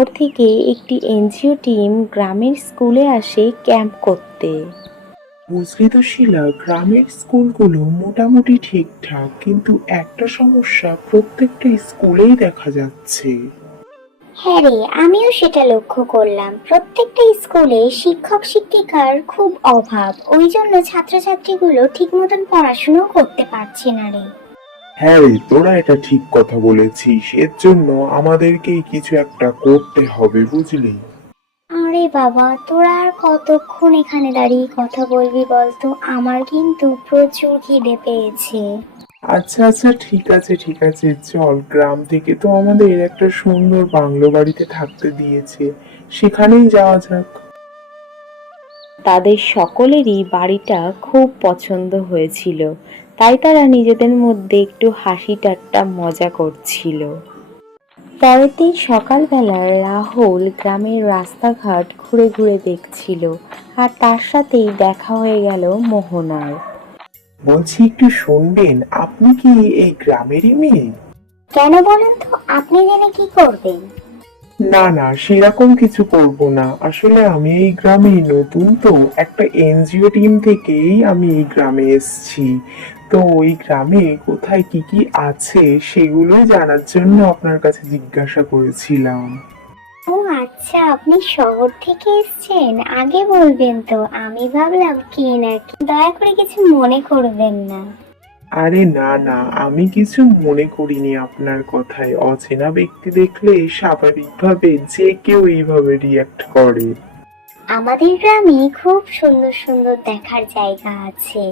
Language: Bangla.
শহর থেকে একটি এনজিও টিম গ্রামের স্কুলে আসে ক্যাম্প করতে। বুঝলি তো শিলা, গ্রামের স্কুলগুলো মোটামুটি ঠিকঠাক, কিন্তু একটা সমস্যা প্রত্যেকটা স্কুলেই দেখা যাচ্ছে। হ্যাঁ রে, আমিও সেটা লক্ষ্য করলাম। প্রত্যেকটা স্কুলে শিক্ষক শিক্ষিকার খুব অভাব, ওই জন্য ছাত্রছাত্রীগুলো ঠিক মতন পড়াশোনাও করতে পারছে না রে। হ্যাঁ রে, তোরা এটা ঠিক কথা বলেছিস। এর জন্য আমাদেরকেই কিছু একটা করতে হবে, বুঝলি? আরে বাবা, তোরা আর কতক্ষণ এখানে দাঁড়িয়ে কথা বলবি বলতো? আমার কিন্তু প্রচুর খিদে পেয়েছে। আচ্ছা আচ্ছা, ঠিক আছে ঠিক আছে, চল। গ্রাম থেকে তো আমাদের একটা সুন্দর বাংলো বাড়িতে থাকতে দিয়েছে, সেখানেই যাওয়া যাক। তাদের সকলেরই বাড়িটা খুব পছন্দ হয়েছিল, তাই তারা নিজেদের মধ্যে একটু হাসি ঠাট্টা মজা করছিল। পরের দিন সকালবেলা রাহুল গ্রামের রাস্তাঘাট ঘুরে ঘুরে দেখছিল, আর তার সাথেই দেখা হয়ে গেল মোহনার। বলছি, একটু শুনবেন? আপনি কি এই গ্রামেরই মেয়ে? কেন বলুন তো, আপনি জেনে কি করবেন? না না, সেরকম কিছু করব না। আসলে আমি এই গ্রামে নতুন, তো একটা এনজিও টিম থেকেই আমি এই গ্রামে এসেছি। তো ওই গ্রামে কোথায় কি কি আছে সেগুলো জানার জন্য আপনার কাছে জিজ্ঞাসা করেছিলাম। ও আচ্ছা, আপনি শহর থেকে এসেছেন? আগে বলবেন তো, আমি ভাবলাম কি নাকি। দয়া করে কিছু মনে করবেন না। আরে না না, আমি কিছু মনে করিনি আপনার কথায়। অচেনা ব্যক্তি দেখলে স্বাভাবিকভাবে যে কেউ এইভাবে রিয়াক্ট করে। আমাদের গ্রামে খুব সুন্দর সুন্দর দেখার জায়গা আছে।